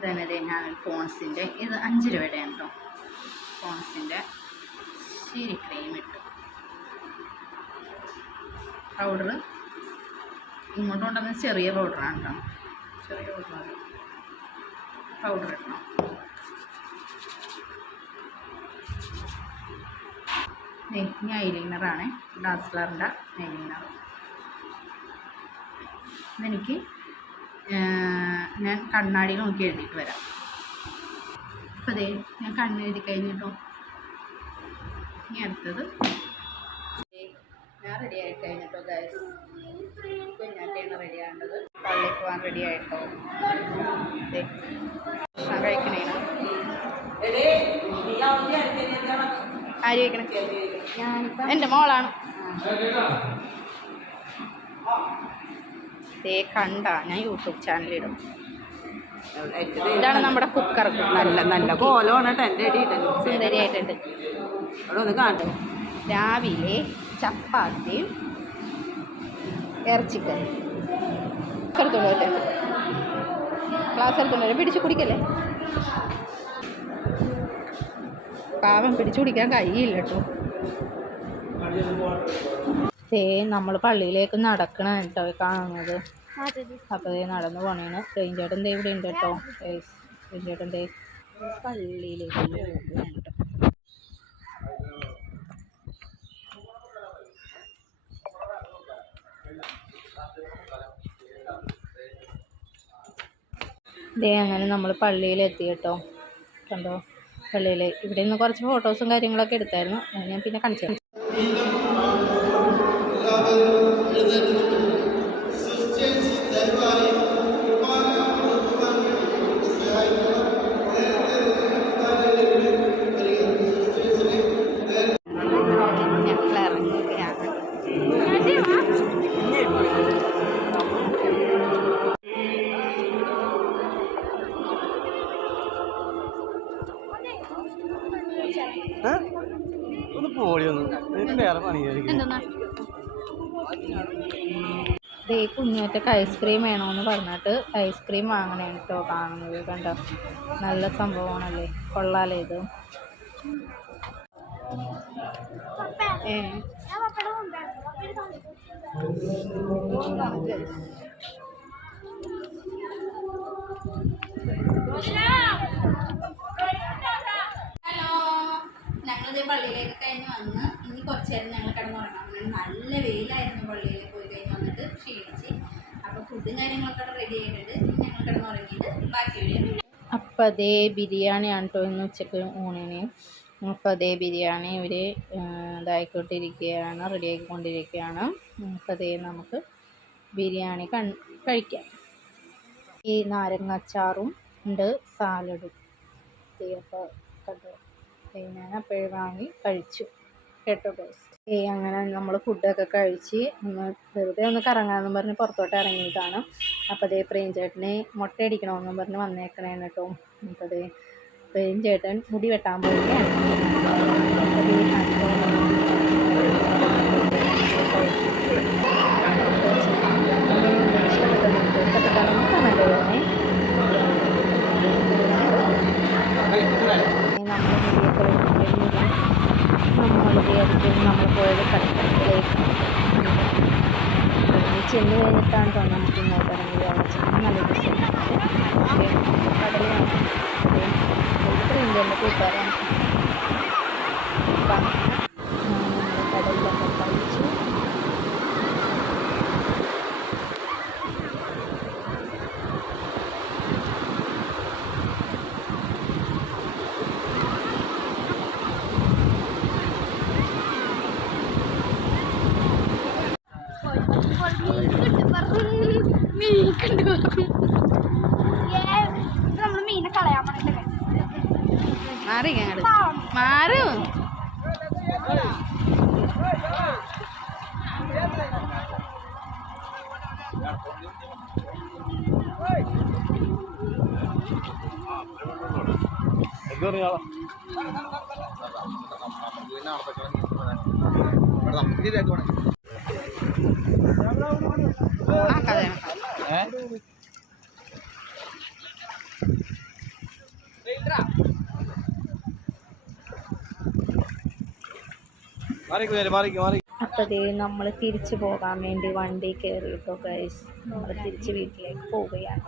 ഇതന്നെ ഞാൻ പോൺസിൻ്റെ ഇത് 5 രൂപയുടെയാണ് കേട്ടോ. പോൺസിൻ്റെ ശരി ക്രീം ഇട്ടു. പൗഡർ ഇങ്ങോട്ട് കൊണ്ടുവന്ന ചെറിയ പൗഡറാണ് കേട്ടോ. ചെറിയ പൗഡർ ഇടണം. ഇനി ഐലൈനറാണ്, ഡാസ്ലറിൻ്റെ ഐലൈനർ. ഇതെനിക്ക് ഞാൻ കണ്ണാടിയിൽ നോക്കി എഴുതിയിട്ട് വരാം. അപ്പോൾ അതേ ഞാൻ കണ്ണെഴുതി കഴിഞ്ഞിട്ടോ. ഇനി അടുത്തത് ഞാൻ റെഡി ആയി കഴിഞ്ഞിട്ടോ ഗൈസ്. കുഞ്ഞാറ്റയാണ് റെഡി ആവേണ്ടത്. പള്ളിക്ക് പോകാൻ റെഡി ആയിട്ടോ. ഭക്ഷണം കഴിക്കണേണ്. ആര് കഴിക്കണേ? ഞാനിപ്പോൾ എൻ്റെ മോളാണ്. കണ്ട ഞാൻ യൂട്യൂബ് ചാനലിടും. ഇതാണ് നമ്മുടെ കുക്കർ. നല്ല കോലമാണ്. സുന്ദരിയായിട്ടുണ്ട്. ഒന്ന് കാണട്ടെ. രാവിലെ ചപ്പാത്തിയും ഇറച്ചിക്കറി. എടുത്തോണ്ടല്ലേ ക്ലാസ് എടുത്തോണ്ടല്ലേ. പിടിച്ച് കുടിക്കല്ലേ. പാവം പിടിച്ചു കുടിക്കാൻ കഴിയില്ല കേട്ടോ. നമ്മൾ പള്ളിയിലേക്ക് നടക്കണം കേട്ടോ കാണുന്നത്. അപ്പോൾ നടന്നു പോണേണ്. ചേട്ടൻ ഇവിടെ ഉണ്ട് കേട്ടോ. ചേട്ടൻ പള്ളിയിലേക്ക് പോകുകയാണ് കേട്ടോ. അങ്ങനെ നമ്മൾ പള്ളിയിലെത്തി കേട്ടോ. കണ്ടോ പള്ളിയിൽ. ഇവിടെ നിന്ന് കുറച്ച് ഫോട്ടോസും കാര്യങ്ങളൊക്കെ എടുത്തായിരുന്നു. ഞാൻ പിന്നെ കാണിച്ചു. കുഞ്ഞാറ്റക്ക് ഐസ്ക്രീം വേണമെന്ന് പറഞ്ഞിട്ട് ഐസ്ക്രീം വാങ്ങണേ കേട്ടോ കാണുന്നത്. കണ്ടോ നല്ല സംഭവമാണല്ലേ. കൊള്ളാലേ ഇത്. ഞങ്ങളിത് പള്ളിയിലേക്ക് കഴിഞ്ഞ് വന്ന് ഇനി കുറച്ച് നേരം ഞങ്ങൾ കിടന്നുറങ്ങാം. നല്ല വെയിലായിരുന്നു. പള്ളിയിലേക്ക് പോയി കഴിഞ്ഞ് വന്നിട്ട് ക്ഷീണിച്ച്. അപ്പോൾ ഫുഡും കാര്യങ്ങളൊക്കെ റെഡി ആയിട്ടുണ്ട്. ഞങ്ങൾ കിടന്നുറങ്ങിയിട്ട് ബാക്കി വഴിയാണ്. അപ്പോൾ അതേ ബിരിയാണിയാണ് കേട്ടോ ഇന്ന് ഉച്ചക്ക് ഊണിന്. അപ്പോൾ അതേ ബിരിയാണി ഇവർ ഇതായിക്കൊണ്ടിരിക്കുകയാണ്, റെഡി ആക്കിക്കൊണ്ടിരിക്കുകയാണ്. അപ്പോൾ അതേ നമുക്ക് ബിരിയാണി കഴിക്കാം. ഈ നാരങ്ങാച്ചാറും ഉണ്ട്, സാലഡും. അപ്പോൾ കണ്ടോ ഞാൻ അപ്പോഴേ വാങ്ങി കഴിച്ചു കേട്ടോ ഗൈസ്. അങ്ങനെ നമ്മൾ ഫുഡൊക്കെ കഴിച്ച് വെറുതെ ഒന്ന് കറങ്ങാമെന്നും പറഞ്ഞ് പുറത്തോട്ട് ഇറങ്ങിയതാണ്. അപ്പോൾ അതേ പ്രേം ചേട്ടനെ മുട്ട അടിക്കണമെന്നും പറഞ്ഞ് വന്നേക്കണേന്ന് കേട്ടോ. അപ്പോൾ അതേ പ്രേം ചേട്ടൻ മുടി വെട്ടാൻ പോവുകയാണ്. നമ്മൾ പോയത് കടപ്പുറത്തിലേക്ക് ചെന്ന് കഴിഞ്ഞിട്ടാണ് തോന്നുന്നത് നമുക്ക് ഇങ്ങോട്ട് ഇറങ്ങി. അവിടെ ചെന്ന് നല്ല ദിവസം കടലാണ്. ഇന്ത്യൻ്റെ കൂട്ടുകാരാണ്. അപ്പം കടലിലൊക്കെ കഴിച്ചു. മീനെ കളയാൻ മാറി മാറും. അപ്പോൾ ദേ നമ്മൾ തിരിച്ചു പോകാൻ വേണ്ടി വണ്ടി കയറിയിട്ടോ ഗൈസ്. നമ്മൾ തിരിച്ച് വീട്ടിലേക്ക് പോവുകയാണ്.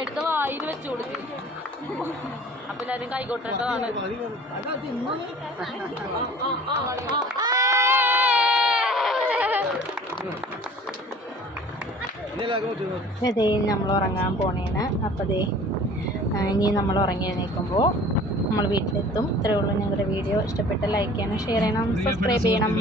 എടുത്ത വായിൽ വെച്ചു കൊടുക്കും. അപ്പൊ എല്ലാരും കൈകൊട്ടേണ്ടതാണ്. അതേ നമ്മൾ ഉറങ്ങാൻ പോണേണ്. അപ്പോൾ ദേ ഇനി നമ്മൾ ഉറങ്ങി എണീക്കുമ്പോൾ നമ്മൾ വീട്ടിലെത്തും. ഇത്രയേ ഉള്ളൂ ഞങ്ങളുടെ വീഡിയോ. ഇഷ്ടപ്പെട്ട ലൈക്ക് ചെയ്യണം, ഷെയർ ചെയ്യണം, സബ്സ്ക്രൈബ് ചെയ്യണം.